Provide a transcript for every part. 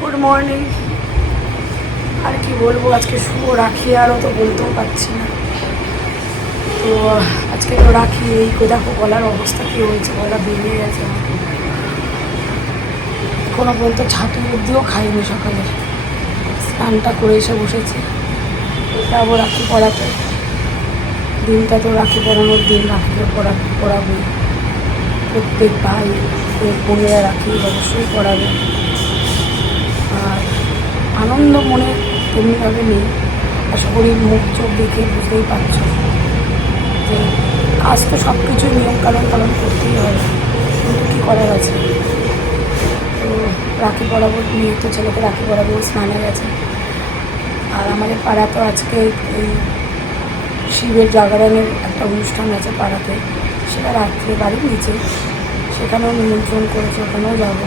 Good morning. আর কি বলবো, আজকে শুভ রাখি, আরও তো বলতেও পারছি না। তো আজকে তো রাখি, এই দেখো গলার অবস্থা কী হয়েছে, গলা বেরিয়ে গেছে। এখনো পর্যন্ত ছাতু অবধিও খাইনি, সকালে স্নানটা করে এসে বসেছি, যাবো রাখি পড়াতে। দিনটা তো রাখি পরানোর দিন, রাখিকে পড়াবই। প্রত্যেক ভাই বোনেরা রাখি অবশ্যই পড়াবে। আর আনন্দ মনে তেমনিভাবে নেই, আর শরীর মুখ চোখ দেখে বুঝতেই পারছো যে আজ তো সব কিছু নিয়মকানুন পালন করতেই হবে, কিন্তু কী করার আছে। তো রাখি পরাবো, নিয়ে তো ছেলেকে রাখি পরাবো, স্নানে গেছে। আর আমাদের পাড়া তো আজকে এই শিবের জাগরণের একটা অনুষ্ঠান আছে পাড়াতে, সেটা রাত্রে বাড়ির নিচে, সেখানেও নিমন্ত্রণ করেছে, ওখানেও যাবো।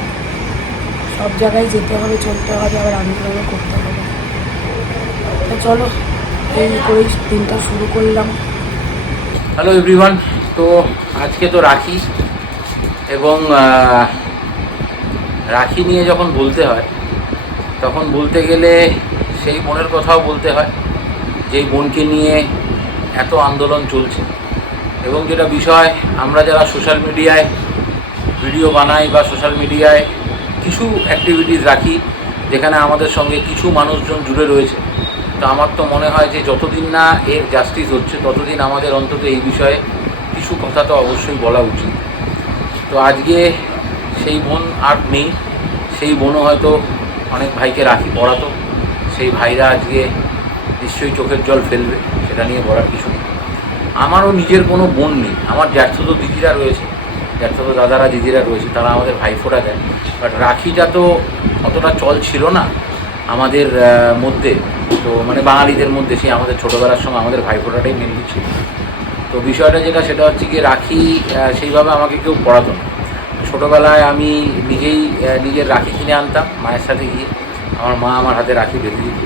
সব জায়গায় যেতে হবে, চলতে হবে, আবার আন্দোলনও করতে হবে। তো চলো, এই করেই দিনটা শুরু করলাম। Hello everyone. তো আজকে তো রাখি, এবং রাখি নিয়ে যখন বলতে হয় তখন বলতে গেলে সেই বোনের কথাও বলতে হয়, যেই বোনকে নিয়ে এত আন্দোলন চলছে। এবং যেটা বিষয়, আমরা যারা সোশ্যাল মিডিয়ায় ভিডিও বানাই বা সোশ্যাল মিডিয়ায় কিছু অ্যাক্টিভিটিস রাখি, যেখানে আমাদের সঙ্গে কিছু মানুষজন জুড়ে রয়েছে, তো আমার তো মনে হয় যে যতদিন না এর জাস্টিস হচ্ছে ততদিন আমাদের অন্তত এই বিষয়ে কিছু কথা তো অবশ্যই বলা উচিত। তো আজকে সেই বোন আর নেই, সেই বোনও হয়তো অনেক ভাইকে রাখি পড়াতো, সেই ভাইরা আজকে নিশ্চয়ই চোখের জল ফেলবে, সেটা নিয়ে বলার কিছু নেই। আমারও নিজের কোনো বোন নেই, আমার জ্যাঠতো দিদিরা রয়েছে, জ্যাঠতো দাদারা দিদিরা রয়েছে, তারা আমাদের ভাইফোঁটা দেয়। বাট রাখিটা তো অতটা চল ছিল না আমাদের মধ্যে, তো মানে বাঙালিদের মধ্যে সেই আমাদের ছোটোবেলার সময় আমাদের ভাইফোঁটাটাই মেনলি ছিল। তো বিষয়টা যেটা, সেটা হচ্ছে কি, রাখি সেইভাবে আমাকে কেউ পড়াতো না। ছোটোবেলায় আমি নিজেই নিজের রাখি কিনে আনতাম মায়ের সাথে গিয়ে, আমার মা আমার হাতে রাখি বেঁধে দিত।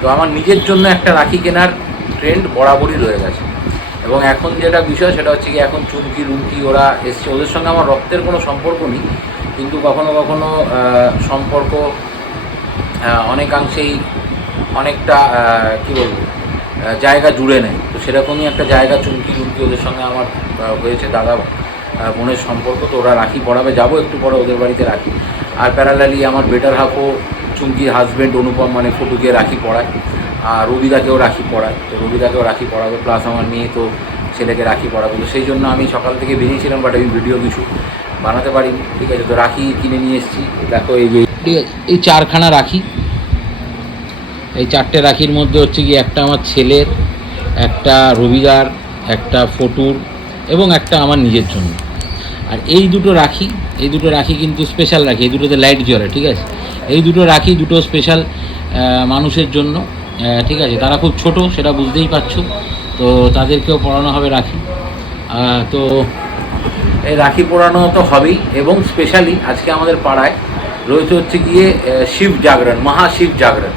তো আমার নিজের জন্য একটা রাখি কেনার ট্রেন্ড বরাবরই রয়ে গেছে। এবং এখন যেটা বিষয়, সেটা হচ্ছে কি, এখন চুমকি রুমকি ওরা এসছে, ওদের সঙ্গে আমার রক্তের কোনো সম্পর্ক নেই, কিন্তু কখনো কখনো সম্পর্ক অনেকাংশেই অনেকটা কী বলবো, জায়গা জুড়ে নেয়। তো সেরকমই একটা জায়গা চুমকি রুমকি ওদের সঙ্গে আমার হয়েছে, দাদা বোনের সম্পর্ক। তো ওরা রাখি পড়াবে, যাবো একটু পরে ওদের বাড়িতে রাখি। আর প্যারালালি আমার বেটার হাফও চুমকির হাজব্যান্ড অনুপম, মানে ফটুকে রাখি পড়ায়, আর রবিদাকেও রাখি পড়ায়। তো রবিদাকেও রাখি পড়াবে, প্লাস আমার মেয়ে তো ছেলেকে রাখি পড়াবে। তো সেই জন্য আমি সকাল থেকে বেরিয়েছিলাম, বাট আমি ভিডিও কিছু বানাতে পারিনি। ঠিক আছে, তো রাখি কিনে নিয়ে এসেছি, দেখো এই যে, ঠিক আছে, এই 4খানা রাখি। এই 4টে রাখির মধ্যে হচ্ছে কি, একটা আমার ছেলের, একটা রবিদার, একটা ফটুর, এবং একটা আমার নিজের জন্য। আর এই দুটো রাখি কিন্তু স্পেশাল রাখি, এই দুটোতে লাইট জ্বলে। ঠিক আছে, এই দুটো রাখি দুটো স্পেশাল মানুষের জন্য। ঠিক আছে, তারা খুব ছোট, সেটা বুঝতেই পারছো, তো তাদেরকেও পড়ানো হবে রাখি। তো এই রাখি পড়ানো তো হবেই, এবং স্পেশালি আজকে আমাদের পাড়ায় রয়েছে হচ্ছে গিয়ে শিব জাগরণ, মহাশিব জাগরণ।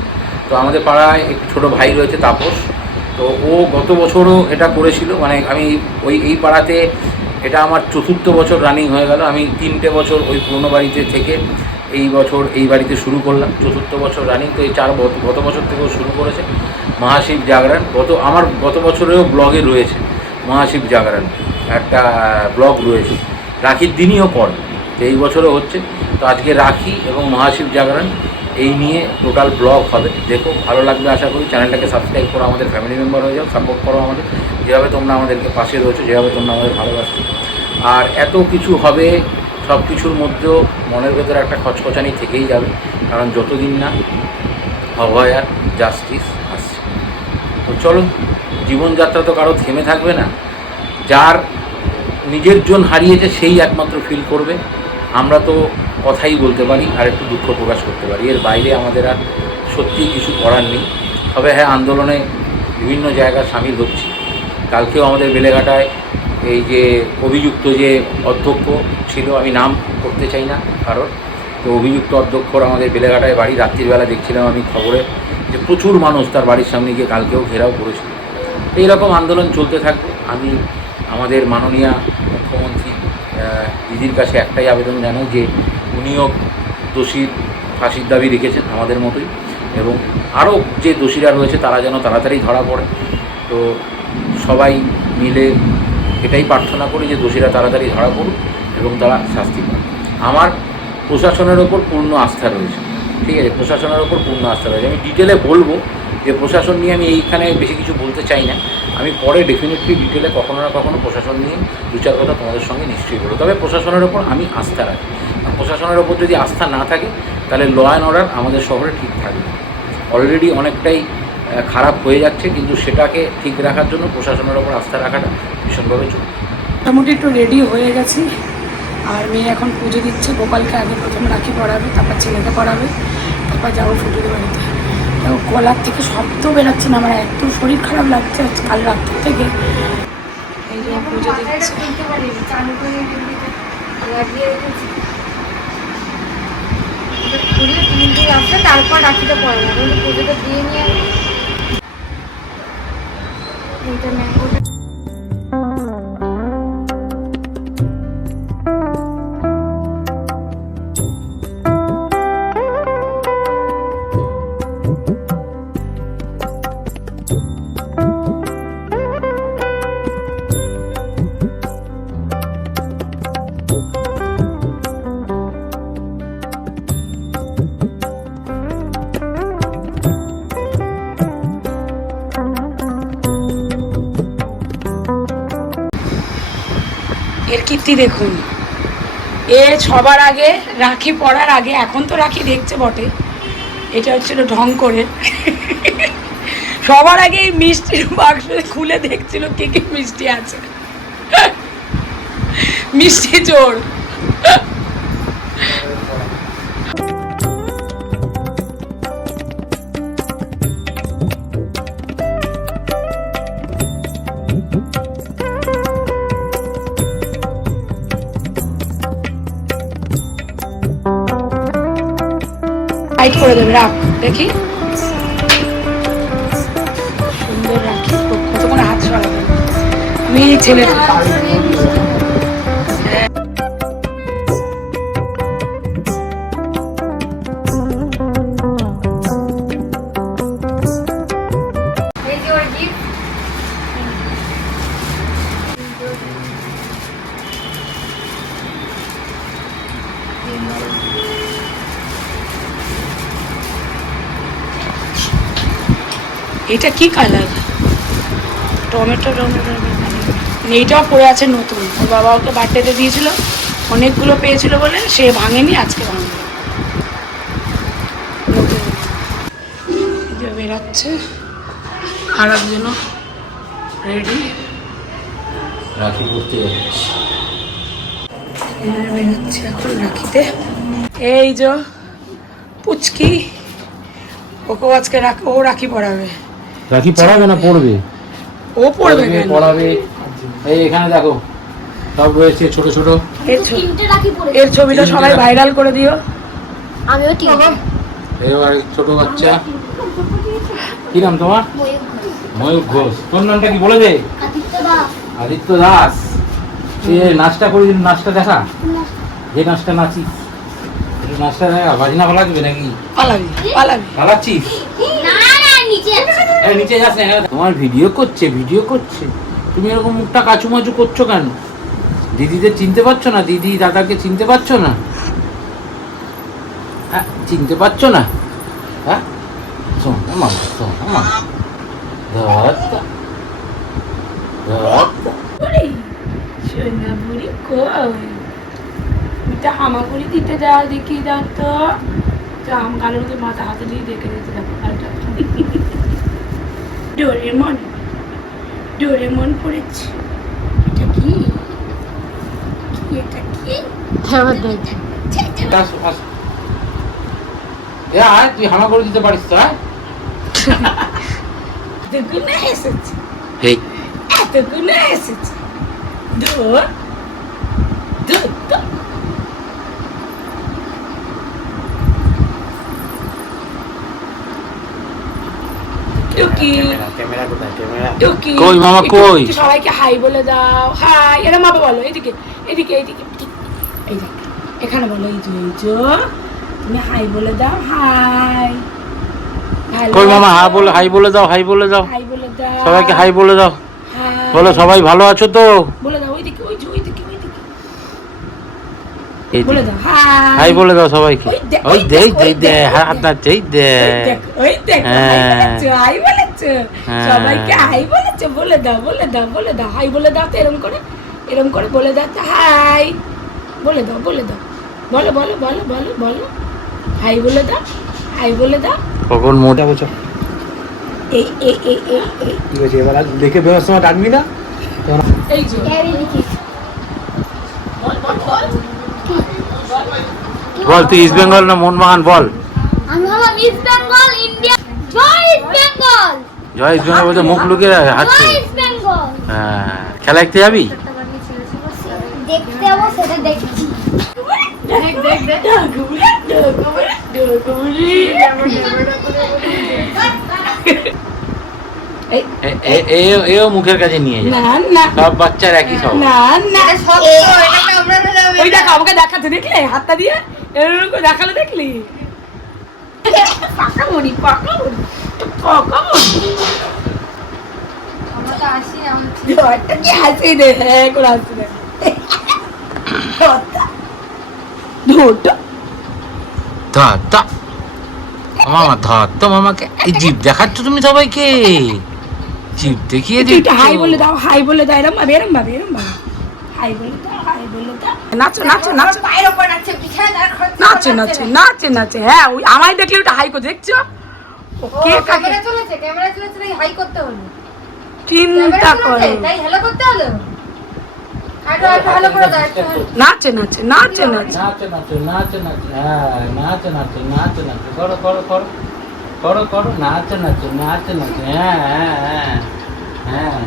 তো আমাদের পাড়ায় একটি ছোটো ভাই রয়েছে, তাপস। তো ও গত বছরও এটা করেছিল, মানে আমি এই পাড়াতে এটা আমার 4র্থ বছর রানিং হয়ে গেল। আমি 3টে বছর ওই পুরনো বাড়িতে থেকে এই বছর এই বাড়িতে শুরু করলাম, 4র্থ বছর রানিং। তো এই গত বছর থেকেও শুরু করেছে মহাশিব জাগরণ। গত বছরেও ব্লগে রয়েছে মহাশিব জাগরণ, একটা ব্লগ রয়েছে, রাখির দিনইও পর। তো এই বছরও হচ্ছে। তো আজকে রাখি এবং মহাশিব জাগরণ এই নিয়ে টোটাল ব্লগ হবে, দেখো ভালো লাগবে আশা করি। চ্যানেলটাকে সাবস্ক্রাইব করো, আমাদের ফ্যামিলি মেম্বার হয়ে যাও, সাপোর্ট করো আমাদের, যেভাবে তোমরা আমাদেরকে পাশে রয়েছো, যেভাবে তোমরা আমাদের ভালোবাসো। আর এত কিছু হবে, সব কিছুর মধ্যেও মনের ভেতরে একটা খচখচানি থেকেই যাবে, কারণ যতদিন না অভয়ার জাস্টিস আসছে। তো চলো, জীবনযাত্রা তো কারো থেমে থাকবে না, যার নিজের জন হারিয়েছে সেই একমাত্র ফিল করবে। আমরা তো কথাই বলতে পারি আর একটু দুঃখ প্রকাশ করতে পারি, এর বাইরে আমাদের আর সত্যিই কিছু করার নেই। তবে হ্যাঁ, আন্দোলনে বিভিন্ন জায়গায় সামিল হচ্ছি। কালকেও আমাদের বেলেঘাটায় এই যে অভিযুক্ত যে অধ্যক্ষ ছিল, আমি নাম করতে চাই না কারণ, তো অভিযুক্ত অধ্যক্ষর আমাদের বেলেঘাটায় বাড়ি। রাত্রিবেলা দেখছিলাম আমি খবরে যে প্রচুর মানুষ তার বাড়ির সামনে গিয়ে কালকেও ঘেরাও করেছিল। এইরকম আন্দোলন চলতে থাকবে। আমি আমাদের মাননীয় মুখ্যমন্ত্রী দিদির কাছে একটাই আবেদন জানাই যে উনি উনিও দোষীর ফাঁসির দাবি রেখেছেন আমাদের মতোই, এবং আরও যে দোষীরা রয়েছে তারা যেন তাড়াতাড়ি ধরা পড়ে। তো সবাই মিলে এটাই প্রার্থনা করি যে দোষীরা তাড়াতাড়ি ধরা পড়ুক এবং তারা শাস্তি পায়। আমার প্রশাসনের ওপর পূর্ণ আস্থা রয়েছে, ঠিক আছে, প্রশাসনের ওপর পূর্ণ আস্থা রয়েছে। আমি ডিটেলে বলবো যে প্রশাসন নিয়ে আমি এইখানে বেশি কিছু বলতে চাই না, আমি পরে ডেফিনেটলি ডিটেলে কখনো না কখনো প্রশাসন নিয়ে দু চার কথা তোমাদের সঙ্গে নিশ্চয়ই বলবো। তবে প্রশাসনের ওপর আমি আস্থা রাখি। আর প্রশাসনের ওপর যদি আস্থা না থাকে তাহলে ল অ্যান্ড অর্ডার আমাদের শহরে ঠিক থাকবে। অলরেডি অনেকটাই খারাপ হয়ে যাচ্ছে, কিন্তু সেটাকে ঠিক রাখার জন্য প্রশাসনের ওপর আস্থা রাখাটা ভীষণভাবে জরুরি। মোটামুটি একটু রেডি হয়ে গেছি, আর মেয়ে এখন পুজো দিচ্ছে। গোপালকে আগে প্রথমে রাখি পরাবে, তারপর ছেলেকে পরাবে, তারপর যাবো ফুটুর বাড়িতে। তো গলার থেকে শব্দ বেরোচ্ছে না, আমার এত শরীর খারাপ লাগছে কাল রাত্রি থেকে। এই যে পুজো দিচ্ছে। তারপর রাখিটা পড়াবো, পুজোটা দিয়ে নিয়ে এর কীর্তি দেখুন। এ সবার আগে রাখি পরার আগে, এখন তো রাখি দেখছে বটে, এটা হচ্ছিল ঢং করে সবার আগে এই মিষ্টির বাক্স খুলে দেখছিল কে কি মিষ্টি আছে। মিষ্টি চোর। টাইট করে দেবে, রাখ দেখি। সুন্দর রাখি, কতক্ষণ হাত সরাবে। আমি ছেলে এটা কি কালার? Tomato tomato. এইটাও পড়ে আছে নতুন, ওর বাবা ওকে বার্থডেতে দিয়েছিল, অনেকগুলো পেয়েছিল বলে সে ভাঙেনি, আজকে ভাঙবে। নতুন বেরাচ্ছে, আর একজনও রেডি রাখি করতে যাচ্ছি। বেরাচ্ছে এখন রাখিতে। এই যে পুচকি, ওকেও আজকে ও রাখি পরাবে। রাখি পড়াবে না পড়বে? ও পড়বে কেন? পড়াবে। এই এখানে দেখো সব রয়েছে ছোট ছোট। এর ছবিটা সবাই ভাইরাল করে দিও। আমিও ঠিক। এবার ছোট বাচ্চা, কি নাম তোমার? ময়ূর ঘোষ। তোর নামটা কি বলে দে? আদিত্য দাস। নাচটা করি, নাচটা দেখা, যে নাচটা নাচিস নাচটা দেখা। বাজনা পালাবি নাকি? পালাবি পালাবি পালাচ্ছিস? নিচে যাস না, তোমার ভিডিও করছে ভিডিও করছে, তুমি এরকম মুখটা কাচুমাচু করছো কেন? দিদিদের চিনতে পারছো না? দিদি দাদাকে চিনতে পারছো না? হ্যাঁ, চিনতে পারছো না? হ্যাঁ, শোন মামা, শোন মামা, সোনা বুড়ি কই? এটা হামাগুড়ি দিতে যাও, দেখি দাও তো। আম গালের মধ্যে মাথা হাতে দিয়ে দেখে দিতে দেখো গালটা। ডোরেমন, ডোরেমন পড়েছে। এটা কি? এটা কি? তুই হামা করে দিতে পারিস? এতগুলো এসেছে, এতগুলো এসেছে। ধর ধর তো। কই মামা কই? সবাইকে হাই বলে দাও। হাই, এরা মা বলো। এদিকে এদিকে এদিকে। এই দেখ এখানে বলো এই যে তুমি হাই বলে দাও, হাই। কই মামা হাই বলে দাও, হাই বলে দাও, হাই বলে দাও সবাইকে হাই বলে দাও, হাই বলো সবাই ভালো আছো তো? বলে দাও ওইদিকে, ওই যে ওইদিকে এই বলে দাও হাই। হাই বলে দাও সবাইকে। ওই দে হাত নাচছে, এই দে। ওই দেখ হাই হ্যাঁ। বলেছো, হাই বলেছো, হ্যাঁ। সবাইকে হাই বলেছো, বলে দাও বলে দাও বলে দাও, হাই বলে দাও তো, এরকম করে বলে দাও তো, হাই বলে দাও বলে দাও, বলো বলো বলো বলো বলো, হাই বলে দাও, হাই বলে দাও। কখন মোটা বলছো? এই এই এই এই এই কি হয়েছে এবার? দেখে বেরোর সময় ডাকবি না? এই যে বল তুই ইস্ট বেঙ্গল না মোহনবাগান বল। আমি হলাম ইস্ট বেঙ্গল ইন্ডিয়া। জয় ইস্ট বেঙ্গল, জয় ইস্ট বেঙ্গল বলতে মুখ লুকিয়ে হাঁটছে। জয় ইস্ট বেঙ্গল। হ্যাঁ, খেলা দেখতে যাবি? দেখতে যাবো, সেটা দেখছি। দেখ দেখ দেখ এও মুখের কাছে নিয়ে যায়। না না সব বাচ্চার একই সব। না না ওই ওই দেখো আমাকে দেখাতে, দেখলে হাতটা দিয়ে এরকম করে দেখালে, দেখলি পাকা মরি পাকা মরি পাকা মরি। আমরা তো আসি, আমরা একটা কি হাসি দে, হ্যাঁ করে হাসি দে ধরটা ধর মামা, ধর তো মামাকে। এই জিভ দেখাচ্ছ তুমি সবাইকে, জিভ দেখিয়ে তুই দিচ্ছ। হাই বলে দাও, হাই বলে দাও, এরম ভাবে এরম ভাবে এরম ভাবে হাই বলে দাও, হাই বলে দাও। নাচো নাচো নাচো পায়ের উপর নাচছে, পিছনে দাঁড় করছে, নাচে নাচে নাচে নাচে, হ্যাঁ ওই আমায় দেখলে ওটা হাই করে দেখছো। ও কে কাকে ক্যামেরা চলেছে, ক্যামেরা চলেছে, তাই হাই করতে হলো। চিন্তা ক্যামেরা করো, চলেছে, তাই হ্যালো করতে হলো। একটু হ্যালো করে দাও, একটু hello। নাচে নাচে নাচে নাচে নাচো নাচো নাচো নাচো, হ্যাঁ নাচো নাচো নাচো নাচো, করো করো করো করো করো, নাচো নাচো নাচো নাচো, হ্যাঁ হ্যাঁ হ্যাঁ হ্যাঁ,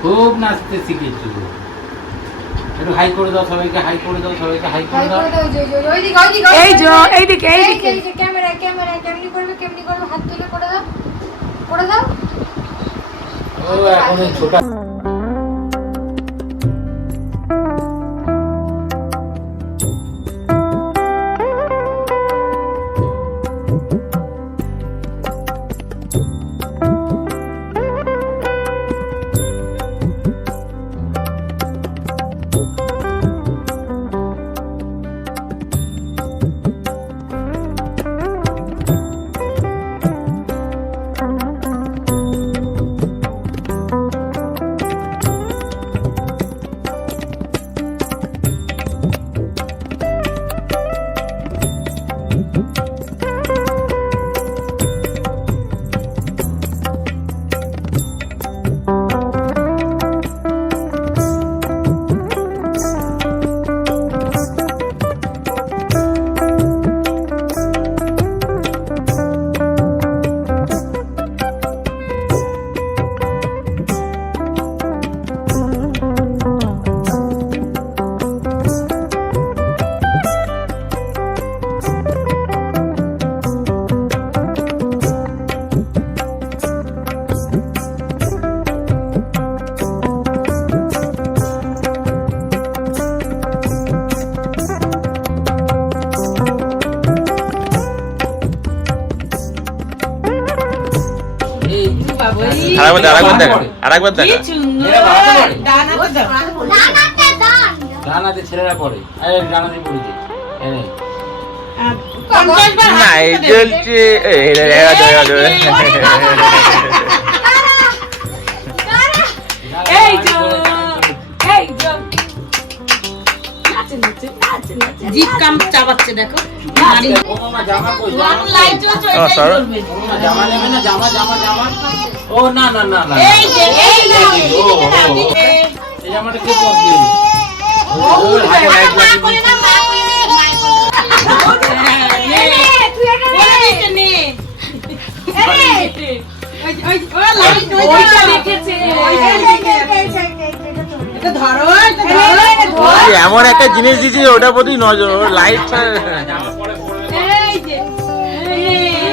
খুব নাচতে শিখেছো। একটু হাই করে দাও সবাইকে, হাই করে দাও সবাইকে, হাই করে হাই দাও। করে দাও, ওইদিকে ওইদিকে এই যে এইদিকে এইদিকে এই যে ক্যামেরা ক্যামেরা কেমনি করবে, হাত তুলে করে দাও, করে দাও। ও এখন এই ছোটা আরেকবার দেখা, আরেকবার দেখা। ডানাতে দান। ডানাতে ছেলেরা পড়ে, আরে ডানাতে পড়েছে। না এই চলছে, এই যে এই যে নাচে নাচে নাচে নাচে জিপ কাম চাবাচ্ছে দেখো। ও মামা জামা কই? লাইট জ্বলছে ও, এটাই sorry. করবে। ও মামা জামা নেবে না, জামা জামা জামা। ও না না না না, এই যে এই যে ও, ও, ও। এই জামাটা কে পরবে? ও হাতে লাইট মা লাগিয়ে করে না, মা করে না, মা করে না। তুই এটা নে। বলে দিতে নে। ওই লাইট ওইটা রেখেছে এটা ধরো, এটা ধরো, এটা ধরো। ওই এমন একটা জিনিস দিয়েছি ওটার প্রতি নজর, লাইট জামা পরে পরে এই যে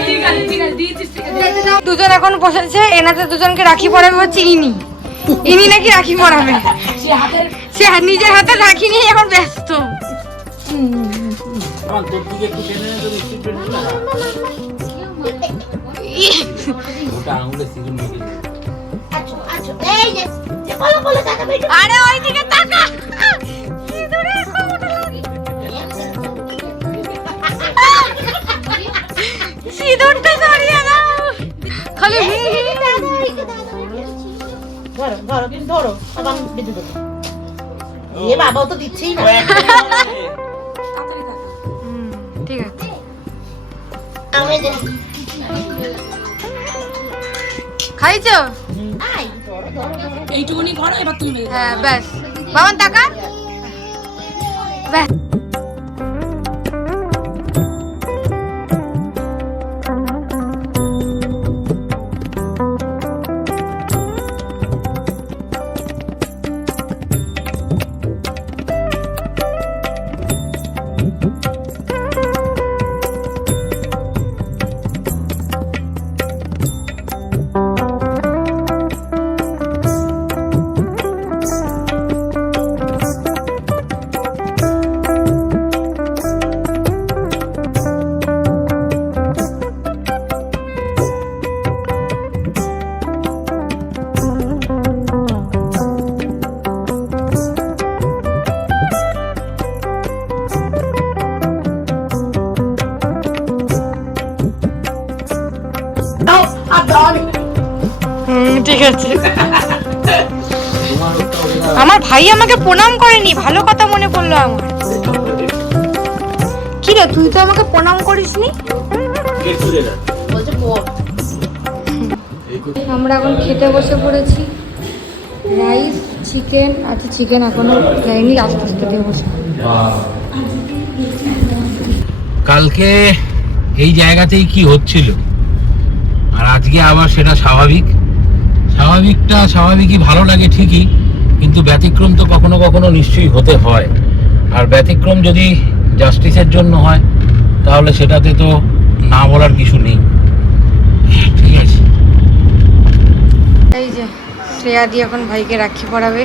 ঠিক আছে ঠিক আছে দিয়েছিস ঠিক আছে। দুজন এখন বসেছে, এনাতে দুজনকে রাখি পরাবে হচ্ছে ইনি নাকি রাখি পরাবে। সে হাতের সে নিজের হাতে রাখি নিয়ে এখন ব্যস্ত। আমার তোর দিকে একটু টেনে নে তো মিষ্টি টেনে নে না। ওটা আঙুলে সিগুন মিশিয়ে দে। আরে ওইদিকে তাকা সিঁদুরের ক্ষমতা লাগে সিঁদুরটা সরিয়ে দাও খালি ধরো ধরো কিন্তু ধরো আবার বেঁধে দেবো এ বাবাও তো দিচ্ছেই না ঠিক আছে খাইছো এইটুকুনি করো, এবার তুমি হ্যাঁ ব্যাস বাবান টাকা ব্যাস ঠিক আছে তোমার ওটা ওরে আমার ভাই আমাকে প্রণাম করেনি ভালো কথা মনে পড়লো আমার কি রে তুই তো আমাকে প্রণাম করিসনি একটু দে না। বলছে পড় আমরা এখন খেতে বসে পড়েছি রাইস চিকেন আচ্ছা চিকেন এখনো খাইনি আস্তে আস্তে দিয়ে বসে কালকে এই জায়গাতেই কি হচ্ছিল আর আজকে আবার সেটা স্বাভাবিকই ভালো লাগে ঠিকই, কিন্তু ব্যতিক্রম তো কখনো কখনো নিশ্চয়ই হতে হয়। আর ব্যতিক্রম যদি জাস্টিসের জন্য হয় তাহলে সেটাতে তো না বলার কিছু নেই। ঠিক আছে, এই যে শ্রেয়া দি এখন ভাইকে রাখি পরাবে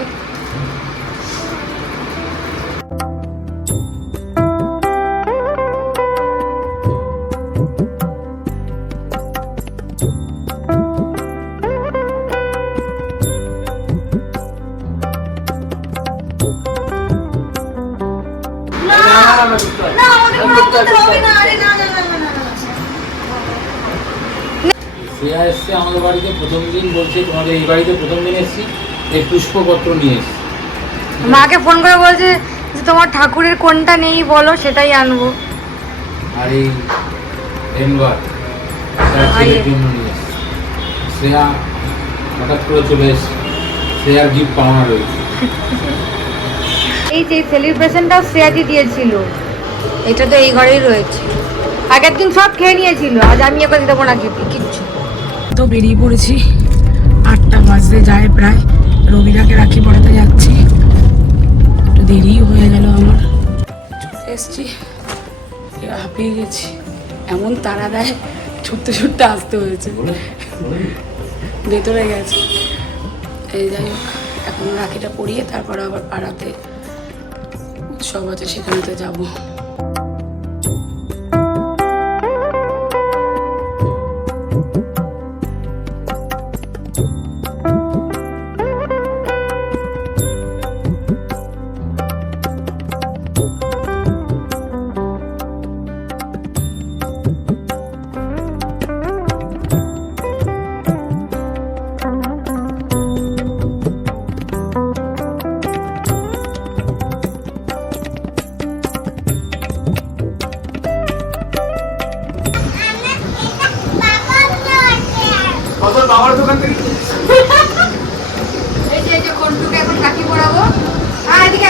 শ্রেয়া এসছে আমাদের বাড়িতে প্রথম দিন, বলছে তোমাদের এই বাড়িতে প্রথম দিন এসছি, এই পুষ্পপত্র নিয়ে এসছি। মাকে ফোন করে বলছে যে তোমার ঠাকুরের কোনটা নেই বলো সেটাই আনবো আর এই এনভার তার ছেলের জন্য নিয়ে এসছি। শ্রেয়া হঠাৎ করে চলে এসছে, শ্রেয়ার গিফট পাওনা রয়েছে। এই যে সেলিব্রেশনটাও শ্রেয়াদি দিয়েছিল, এটা তো এই ঘরেই রয়েছে। আগের দিন সব খেয়ে নিয়েছিল, আজ আমি এখন দেবো না খেতে কিচ্ছু। তো বেরিয়ে পড়েছি, 8টা বাজতে যায় প্রায়। রবিদাকে রাখি পড়াতে যাচ্ছি, একটু দেরি হয়ে গেল আমার। চলে এসছি, হাঁপিয়ে গেছি, এমন তাড়া দেয় ছুটতে ছুটতে আসতে হয়েছে, ভেতরে গেছে। এই যাই হোক, এখন রাখিটা পরিয়ে তারপর আবার পাড়াতে উৎসব আছে, সেখানেতে যাবো। এই যে কোনটুকু এখন রাখি পরাবো। এদিকে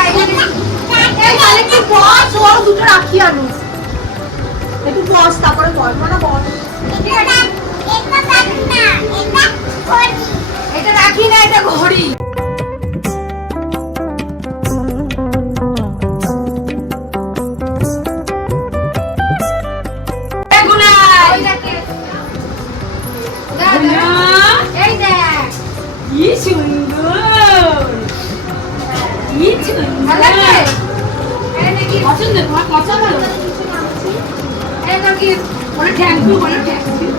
একটু বস ওর দুটো রাখি আনুস একটু বস তারপরে বল মানে বল এটা রাখি না, এটা ঘড়ি। কি সুন্দর, কি সুন্দর। ভালো লাগছে? পছন্দ তোমার আমাকে বলে থ্যাংক ইউ, বলে থ্যাংক ইউ,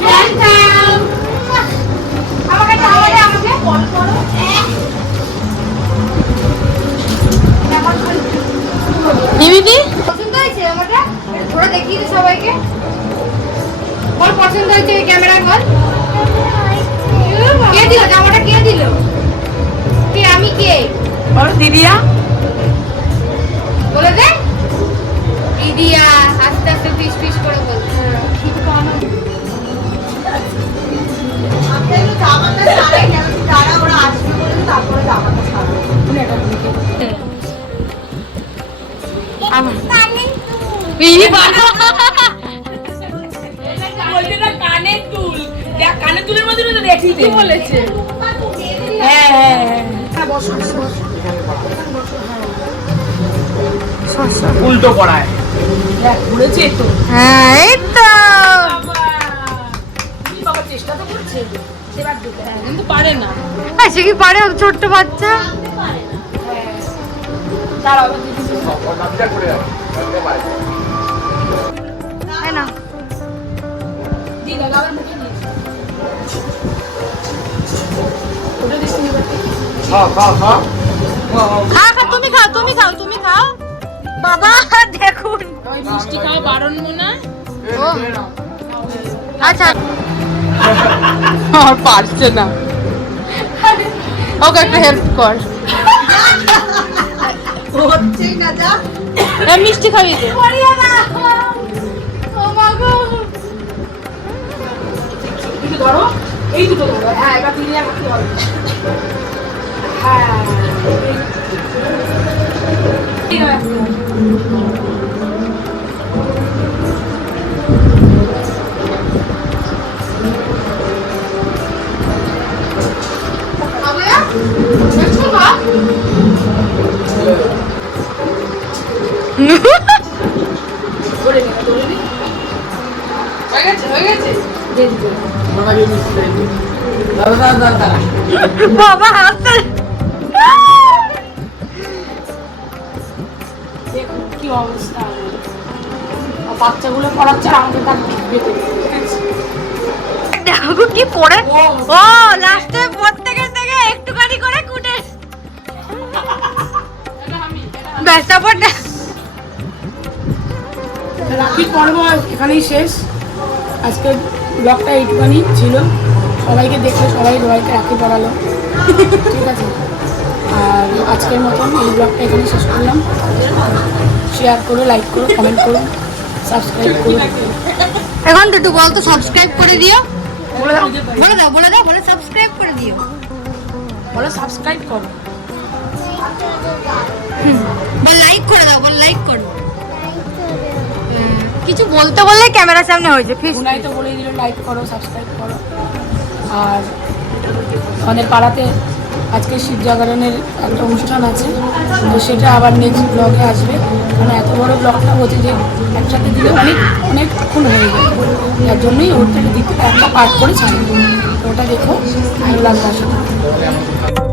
থ্যাংক ইউ। আমাকে তাহলে আমাকে কল করো। নিবিদি পছন্দ হয়েছে আমাকে? ঘোরা দেখিয়ে দে সবাইকে। বল পছন্দ হয়েছে এই ক্যামেরা বল। কে দিল জামাটা, কে দিল? কে? আমি কে? ওর দিদিয়া বলে দে। দিদিয়া আস্তে আস্তে পিস পিস করে বল। আপনি একটু জামাটা ছাড়াই না, তারা ওরা আসবে বলে তারপরে জামাটা ছাড়বে। বলছে না কানের দুল, দেখ কানের দুলের মধ্যে তো দেখি কি বলেছে। হ্যাঁ হ্যাঁ হ্যাঁ, বসো বসো। উল্টো পড়ায়। দেখ ঘুরেছে তো। হ্যাঁ এই তো। বাবা চেষ্টা তো করছে, সেবার দিতে কিন্তু পারে না। সে কি পারে? ও ছোট্ট বাচ্চা। দাঁড়াও তাই না? দিদা আবার মুখে নিয়ে ওটা দিস নি বাবা। খা খা খা খা খা, তুমি খাও, তুমি খাও, তুমি খাও। বাবা দেখুন। ওই মিষ্টি খাওয়া বারণ মনে। ও, আচ্ছা আর পারছে না, ওকে একটা হেল্প কর। হচ্ছেই না যা। মিষ্টি খাইয়ে দে। ও মা গো। দুটো ধরো, এই দুটো ধরো। হ্যাঁ এবার দিদি রাখতে হবে। হ্যাঁ এই রাখতে হবে। ধরে নে, ধরে নে। হয়ে গেছে, হয়ে গেছে। দে দিতে। বাবা হাসতে। দেখুন কি অবস্থা। আর বাচ্চাগুলো পড়াচ্ছে আর আমাকে তার বেঁধে দিয়েছে। দেখো কি পড়ে। ও লাস্টে প্রত্যেকে থেকে একটুখানি করে কুটে ব্যস্তা পড়ে। রাখির পর্ব এখানেই শেষ। আজকে ব্লগটা এইটুখানি ছিল। সবাইকে দেখলে সবাই সবাইকে রাখি পড়ালো, ঠিক আছে। আর আজকের মতন এই ব্লগটা এখানে শেষ করলাম। শেয়ার করো, লাইক করো, কমেন্ট করো, সাবস্ক্রাইব করো। এখন তো একটু বল তো সাবস্ক্রাইব করে দিও। বলে দাও, বলে দাও, বলে দাও, বলে সাবস্ক্রাইব করে দিও। বলো সাবস্ক্রাইব করো। বল লাইক করে দাও, বল লাইক করো। কিছু বলতে বললে ক্যামেরার সামনে হয়েছে ফিস। উনাই তো বলেই দিল লাইক করো, সাবস্ক্রাইব করো। আর আমাদের পাড়াতে আজকে শিব জাগরণের একটা অনুষ্ঠান আছে, তো সেটা আবার নেক্সট ব্লগে আসবে। কারণ এত বড় ব্লগটা হচ্ছে যে একসাথে দিলে অনেকক্ষণ হয়ে যাবে, তার জন্যই ওর থেকে একটা পার্ট করে ছাড়বে। ওটা দেখো, ভালো লাগবে আশা করি।